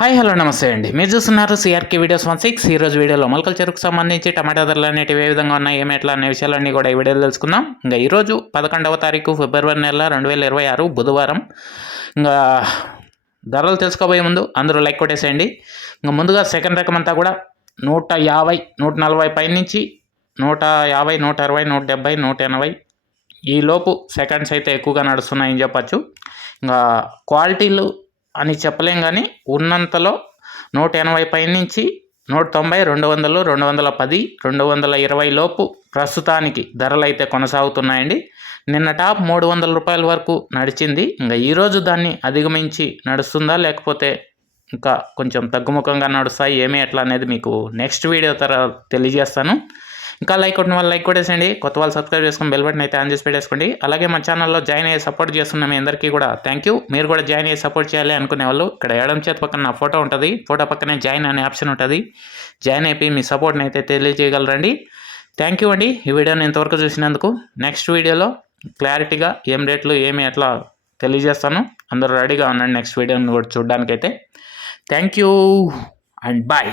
Hi hello నమస్తే అండి. మీరు చూస్తున్నారు సిఆర్కే వీడియోస్ 16. ఈరోజు వీడియోలో మొలకల చెరుకు సంబంధించి టమాటా ధరలు అనేటివి ఏ విధంగా ఉన్నాయి, ఏమి ఎట్లా అనే విషయాలన్నీ కూడా ఈ వీడియోలో తెలుసుకుందాం. ఇంకా ఈరోజు 11వ తారీఖు ఫిబ్రవరి నెల 2026 బుధవారం. ఇంకా ధరలు తెలుసుకోబోయే ముందు అందరూ లైక్ కొట్టేసేయండి. ఇంకా ముందుగా సెకండ్ రకం అంతా కూడా 150, 140 పై నుంచి 150, 160, 170, 180 ఈ లోపు సెకండ్స్ అయితే ఎక్కువగా నడుస్తున్నాయని చెప్పచ్చు. ఇంకా క్వాలిటీలు అని చెప్పలేం, కానీ ఉన్నంతలో 180 పై నుంచి 190, 200, 210, 220 లోపు ప్రస్తుతానికి ధరలు అయితే కొనసాగుతున్నాయండి. నిన్న టాప్ 300 రూపాయల వరకు నడిచింది. ఇంకా ఈరోజు దాన్ని అధిగమించి నడుస్తుందా, లేకపోతే ఇంకా కొంచెం తగ్గుముఖంగా నడుస్తాయి ఏమీ ఎట్లా అనేది మీకు నెక్స్ట్ వీడియో తెలియజేస్తాను. ఇంకా లైక్ కొట్టిన వాళ్ళు లైక్ కొట్టేసండి, కొత్త వాళ్ళు సబ్స్క్రైబ్ చేసుకుని బెల్ బటన్ అయితే ఆన్ చేసి పెట్టేసుకోండి. అలాగే మా ఛానల్లో జాయిన్ అయ్యి సపోర్ట్ చేస్తున్న మీ అందరికీ కూడా థ్యాంక్ యూ. మీరు కూడా జాయిన్ అయ్యి సపోర్ట్ చేయాలి అనుకునే వాళ్ళు ఇక్కడ ఎడమ చేతి పక్కన నా ఫోటో ఉంటుంది, ఫోటో పక్కనే జాయిన్ అనే ఆప్షన్ ఉంటుంది. జాయిన్ అయిపోయి మీ సపోర్ట్ని అయితే తెలియజేయగలరండి. థ్యాంక్ యూ అండి ఈ వీడియోని ఇంతవరకు చూసినందుకు. నెక్స్ట్ వీడియోలో క్లారిటీగా ఏం రేట్లు ఏమి ఎట్లా తెలియజేస్తాను. అందరూ రెడీగా ఉండండి నెక్స్ట్ వీడియోని కూడా చూడడానికైతే. Thank you and bye.